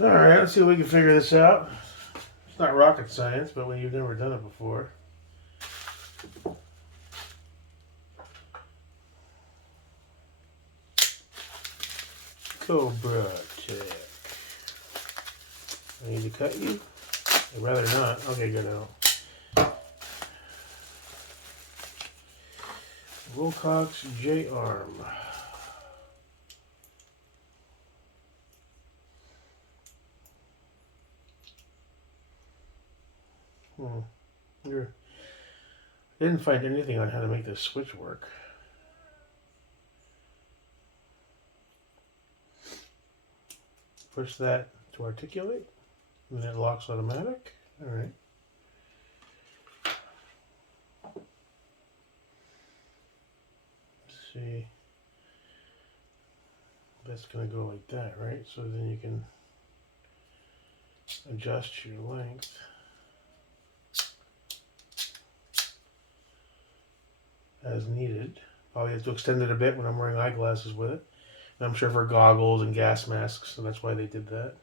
Alright, let's see if we can figure this out. It's not rocket science, but when you've never done it before. Cobra Tech. I need to cut you? I'd rather not. Okay, good now. Wilcox J-Arm. I didn't find anything on how to make this switch work. Push that to articulate, and then it locks automatic. Alright. Let's see. That's going to go like that, right? So then you can adjust your length. As needed. Probably have to extend it a bit when I'm wearing eyeglasses with it. And I'm sure for goggles and gas masks, so that's why they did that.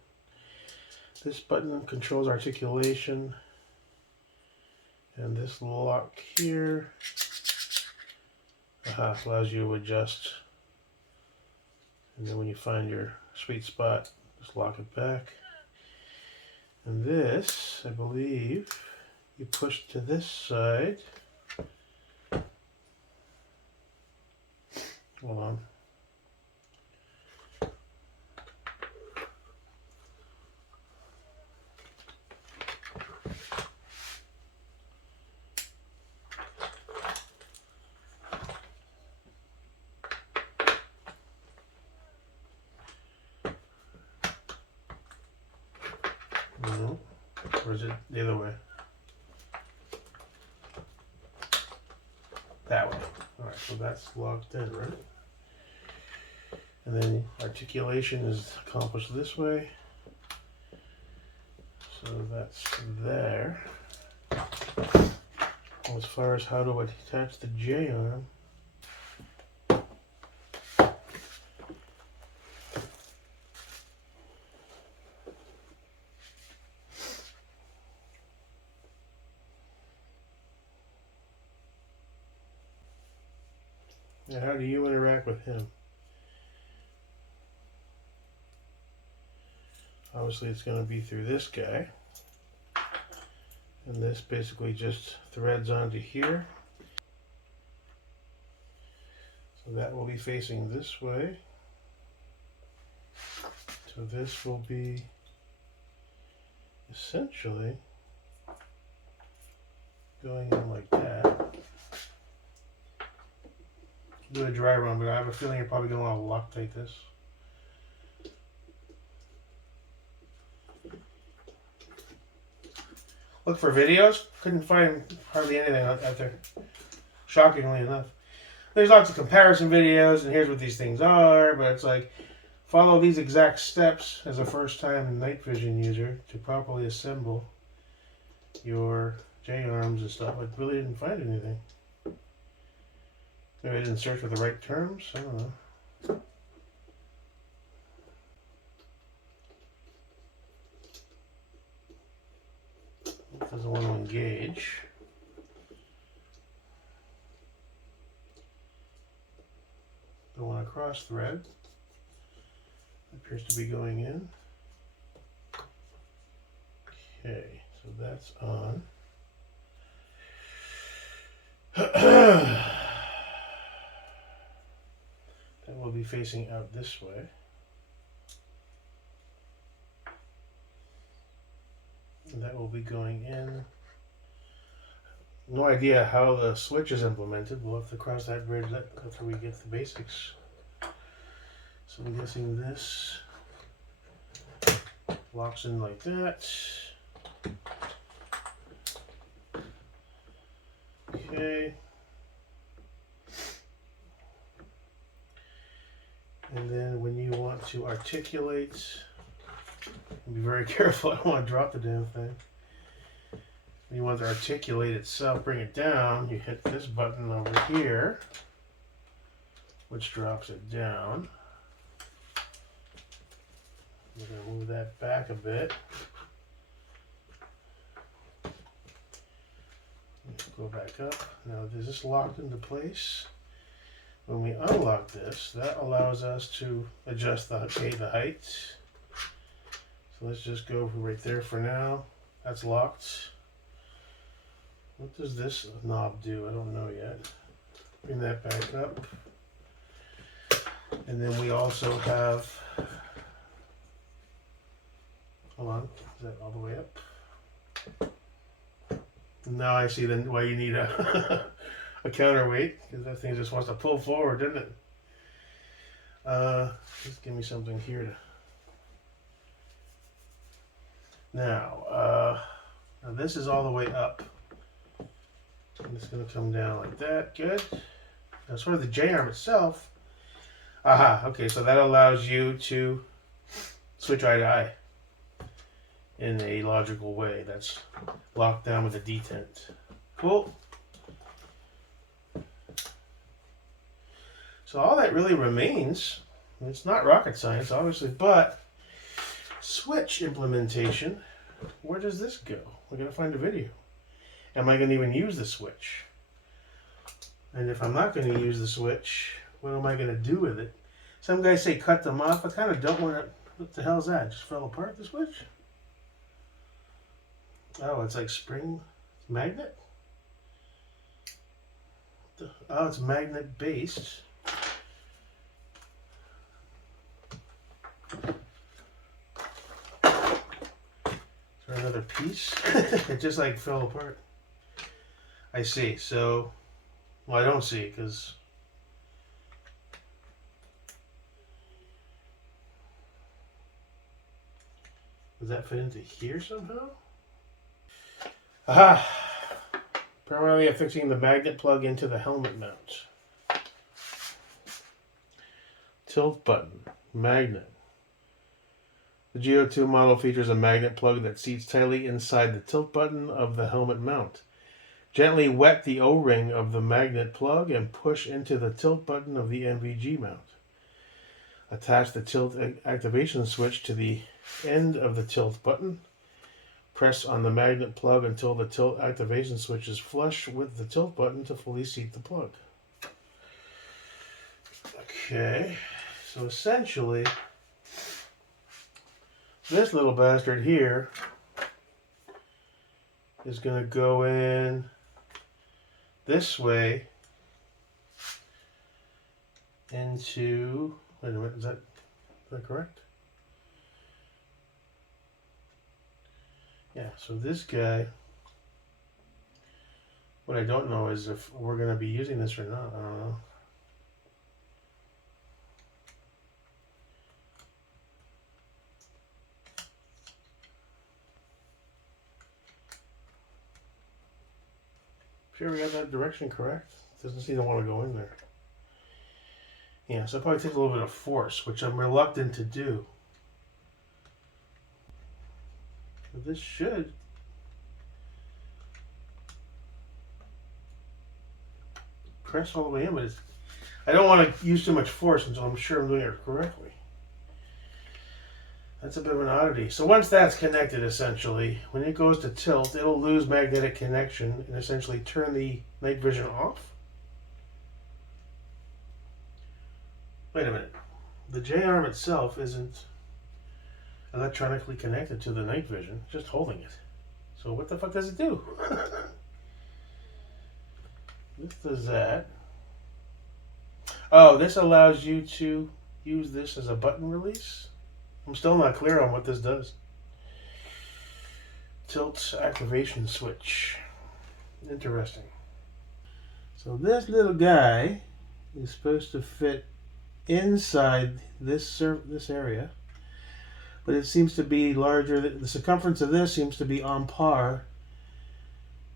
This button controls articulation. And this lock here allows you to adjust. And then when you find your sweet spot, just lock it back. And this, I believe, you push to this side. Hold on. No. Or is it the other way? That way. Alright, so that's locked in, right? And then articulation is accomplished this way. So that's there. As far as how to attach the J-arm, and how do you interact with him? Obviously it's going to be through this guy. And this basically just threads onto here. So that will be facing this way. So this will be essentially going in like that. Do a dry run, but I have a feeling you're probably going to want to Loctite this. Look for videos. Couldn't find hardly anything out there. Shockingly enough. There's lots of comparison videos, and here's what these things are, but it's like, follow these exact steps as a first-time night vision user to properly assemble your J-arms and stuff. I really didn't find anything. Maybe I didn't search for the right terms. I don't know. It doesn't want to engage. Don't want to cross thread. Appears to be going in. Okay, so that's on. That will be facing out this way. And that will be going in. No idea how the switch is implemented. We'll have to cross that bridge after we get the basics. So I'm guessing this locks in like that. Okay. And then when you want to articulate, be very careful. I don't want to drop the damn thing. When you want to articulate itself, bring it down, you hit this button over here, which drops it down. I'm going to move that back a bit. Go back up. Now is this locked into place? When we unlock this, that allows us to adjust the height. So let's just go right there for now. That's locked. What does this knob do? I don't know yet. Bring that back up. And then we also have, hold on, is that all the way up? Now I see then why you need a a counterweight, because that thing just wants to pull forward, doesn't it? Just give me something here to. Now this is all the way up. And it's going to come down like that. Good. As far as the J-arm itself, aha, okay, so that allows you to switch eye to eye in a logical way. That's locked down with a detent. Cool. So all that really remains, it's not rocket science, obviously, but switch implementation. Where does this go? We're going to find a video. Am I going to even use the switch? And if I'm not going to use the switch, what am I going to do with it? Some guys say cut them off. I kind of don't want to. What the hell is that? Just fell apart, the switch? Oh, it's like spring magnet? Oh, it's magnet based. Is there another piece? It just like fell apart. I see. So, well, I don't see because does that fit into here somehow? Aha! Primarily affixing the magnet plug into the helmet mount. Tilt button. Magnet. The GO2 model features a magnet plug that seats tightly inside the tilt button of the helmet mount. Gently wet the O-ring of the magnet plug and push into the tilt button of the NVG mount. Attach the tilt activation switch to the end of the tilt button. Press on the magnet plug until the tilt activation switch is flush with the tilt button to fully seat the plug. Okay, so essentially, this little bastard here is going to go in this way into, wait a minute, is that correct? Yeah, so this guy, what I don't know is if we're going to be using this or not. I don't know. Sure we got that direction correct? Doesn't seem to want to go in there. Yeah, so it probably takes a little bit of force, which I'm reluctant to do. But this should press all the way in, but I don't want to use too much force until I'm sure I'm doing it correctly. That's a bit of an oddity. So once that's connected, essentially, when it goes to tilt, it'll lose magnetic connection and essentially turn the night vision off. Wait a minute. The J-arm itself isn't electronically connected to the night vision, just holding it. So what the fuck does it do? This does that. Oh, this allows you to use this as a button release? I'm still not clear on what this does. Tilt activation switch. Interesting. So this little guy is supposed to fit inside this area, but it seems to be larger. The circumference of this seems to be on par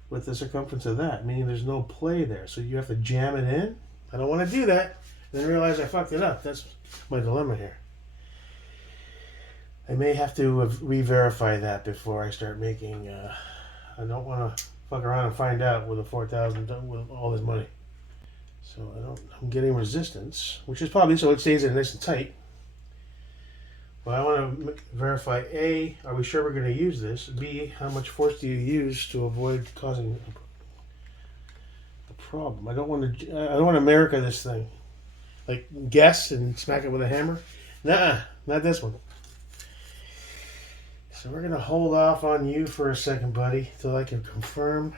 with the circumference of that, meaning there's no play there. So you have to jam it in. I don't want to do that. Then realize I fucked it up. That's my dilemma here. I may have to re-verify that before I start making. I don't want to fuck around and find out with a 4,000 with all this money. So I'm getting resistance, which is probably so it stays in nice and tight. Well, I want to verify A, are we sure we're going to use this? B, how much force do you use to avoid causing a problem? I don't want to America this thing. Like guess and smack it with a hammer? Nah, not this one. So we're going to hold off on you for a second, buddy, till I can confirm.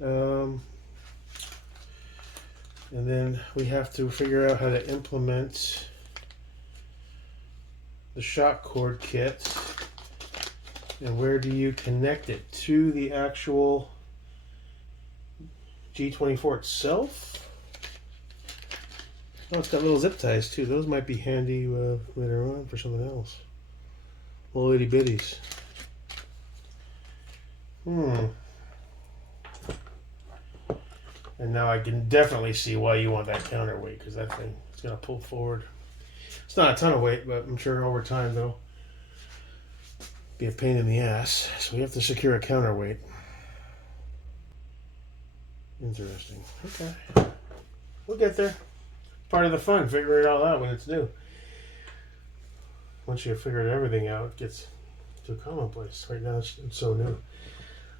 And then we have to figure out how to implement the shock cord kit. And where do you connect it? To the actual G24 itself? Oh, it's got little zip ties too. Those might be handy later on for something else. Little itty bitties. And now I can definitely see why you want that counterweight, because that thing is going to pull forward. It's not a ton of weight, but I'm sure over time they'll be a pain in the ass. So we have to secure a counterweight. Interesting. Okay. We'll get there. Part of the fun, figure it all out when it's new. Once you've figured everything out, it gets too commonplace. Right now it's so new.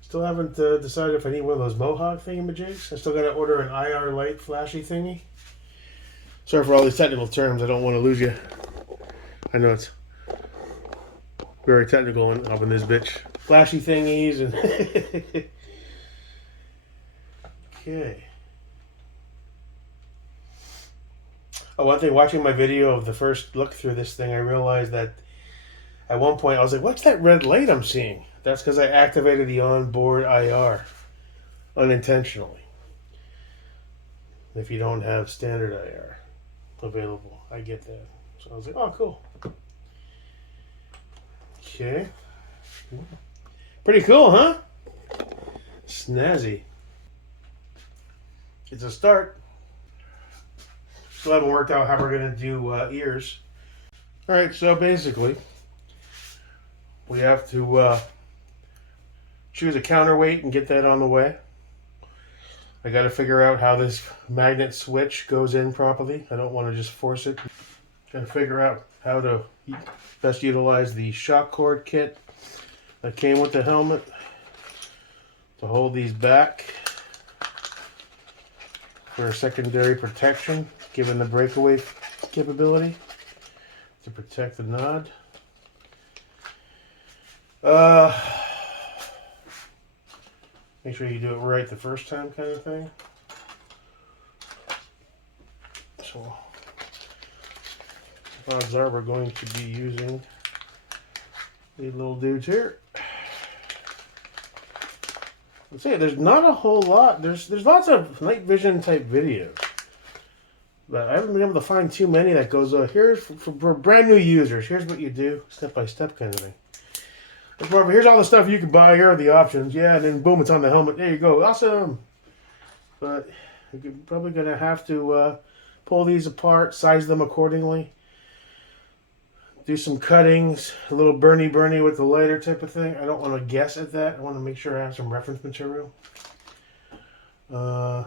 Still haven't decided if I need one of those Mohawk thingamajigs. I still got to order an IR light flashy thingy. Sorry for all these technical terms. I don't want to lose you. I know it's very technical up in this bitch. Flashy thingies and okay. Oh, one thing, watching my video of the first look through this thing, I realized that at one point I was like, what's that red light I'm seeing? That's because I activated the onboard IR unintentionally. If you don't have standard IR available, I get that. So I was like, oh, cool. Okay. Pretty cool, huh? Snazzy. It's a start. Still haven't worked out how we're going to do ears. Alright, so basically, we have to choose a counterweight and get that on the way. I got to figure out how this magnet switch goes in properly. I don't want to just force it. Got to figure out how to best utilize the shock cord kit that came with the helmet to hold these back for secondary protection, given the breakaway capability to protect the nod. Make sure you do it right the first time, kind of thing. So, odds are we're going to be using these little dudes here. Let's say there's not a whole lot. There's lots of night vision type videos, but I haven't been able to find too many that goes, here's for brand new users. Here's what you do, step by step kind of thing. Here's all the stuff you can buy. Here are the options. Yeah, and then boom, it's on the helmet. There you go. Awesome. But you're probably going to have to pull these apart, size them accordingly, do some cuttings, a little burny with the lighter type of thing. I don't want to guess at that. I want to make sure I have some reference material. Let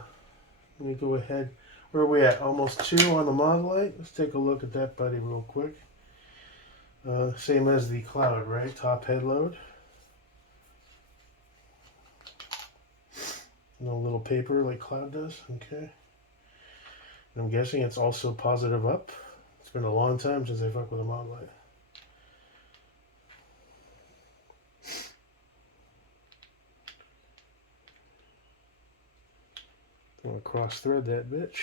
me go ahead. Where are we at? Almost 2 on the mod light. Let's take a look at that buddy real quick. Same as the Cloud, right? Top head load. No little paper like Cloud does. Okay. And I'm guessing it's also positive up. It's been a long time since I fucked with a mod light. I'm gonna cross thread that bitch.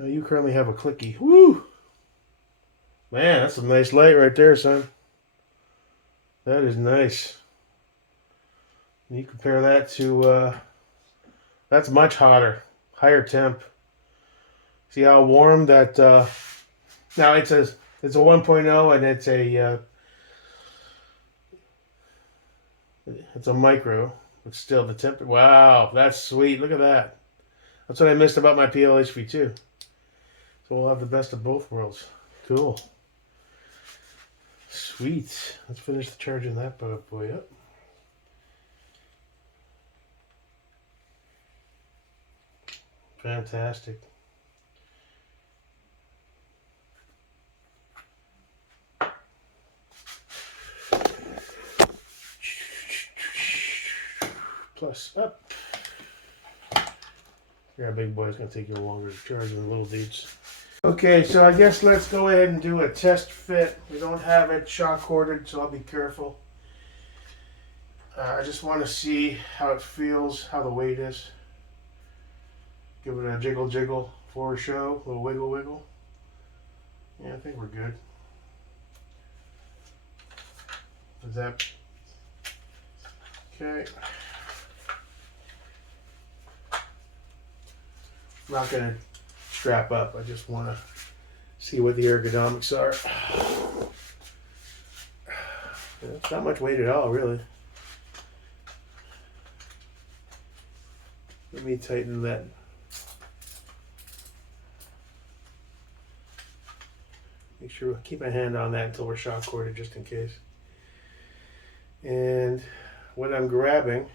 You currently have a clicky. Woo! Man, that's a nice light right there, son. That is nice. You compare that to, that's much hotter. Higher temp. See how warm that, now it's a 1.0 and it's a micro, but still the temp, wow, that's sweet. Look at that. That's what I missed about my PLHV2. So we'll have the best of both worlds. Cool. Sweet. Let's finish charging that boy up. Fantastic. plus up. Yeah, big boy is going to take you longer to charge than little dudes. Okay, so I guess let's go ahead and do a test fit. We don't have it shock corded, so I'll be careful. I just want to see how it feels, how the weight is. Give it a jiggle jiggle for a show, a little wiggle wiggle. Yeah, I think we're good. Is that okay? I'm not going to strap up. I just want to see what the ergonomics are. It's not much weight at all, really. Let me tighten that. Make sure we keep my hand on that until we're shock corded, just in case. And what I'm grabbing,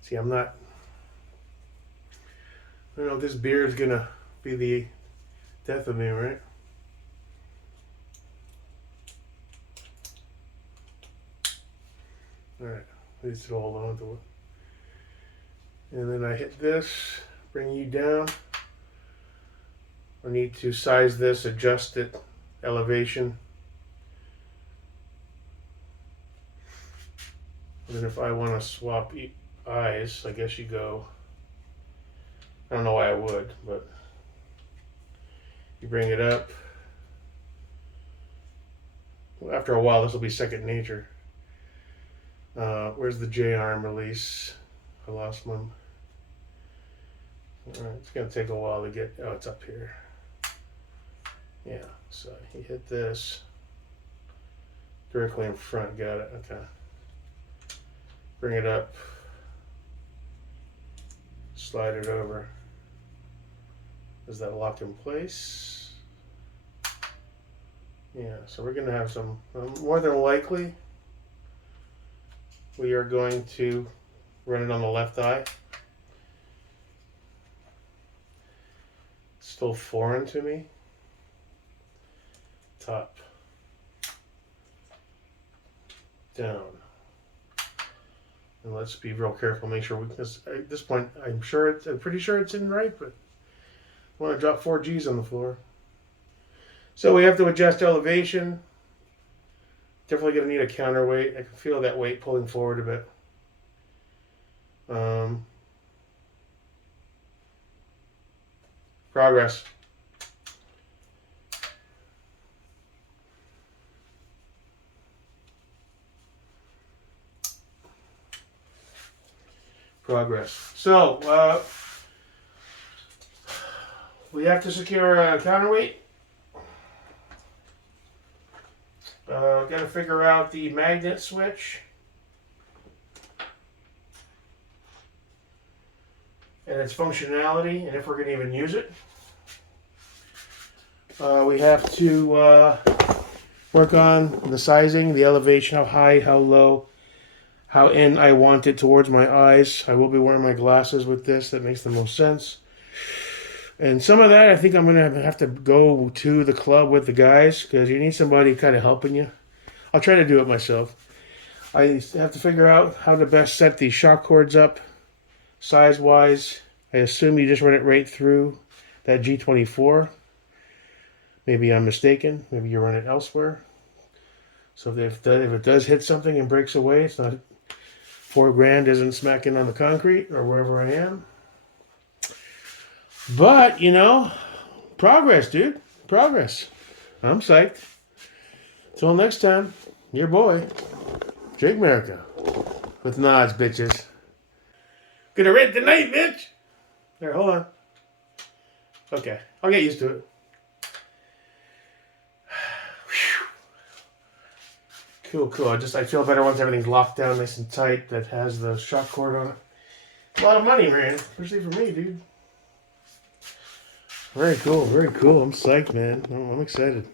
see, I'm not, I don't know if this beer is gonna be the death of me, right? Alright, at least it'll hold on to it. And then I hit this, bring you down. I need to size this, adjust it, elevation. And then if I want to swap eyes, I guess you go, I don't know why I would, but you bring it up. Well, after a while, this will be second nature. Where's the J-arm release? I lost one. All right, it's going to take a while to get, oh, it's up here. Yeah, so you hit this directly in front, got it, okay. Bring it up, slide it over. Is that locked in place? Yeah, so we're going to have some, more than likely, we are going to run it on the left eye. It's still foreign to me. Top, down. And let's be real careful, make sure because at this point, I'm pretty sure it's in right, but I want to drop 4 G's on the floor. So we have to adjust elevation. Definitely going to need a counterweight. I can feel that weight pulling forward a bit. Progress. Progress. So, we have to secure a counterweight. Got to figure out the magnet switch. And its functionality, and if we're going to even use it. We have to work on the sizing, the elevation, how high, how low, how in I want it towards my eyes. I will be wearing my glasses with this. That makes the most sense. And some of that, I think I'm going to have to go to the club with the guys because you need somebody kind of helping you. I'll try to do it myself. I have to figure out how to best set these shock cords up size-wise. I assume you just run it right through that G24. Maybe I'm mistaken. Maybe you run it elsewhere. So if it does hit something and breaks away, it's not $4,000 isn't smacking on the concrete or wherever I am. But, you know, progress, dude. Progress. I'm psyched. Till next time, your boy, Jake America. With nods, bitches. Gonna rent tonight, bitch! There, hold on. Okay, I'll get used to it. Cool. I feel better once everything's locked down nice and tight that has the shock cord on it. A lot of money, man. Especially for me, dude. Very cool. I'm psyched, man. I'm excited.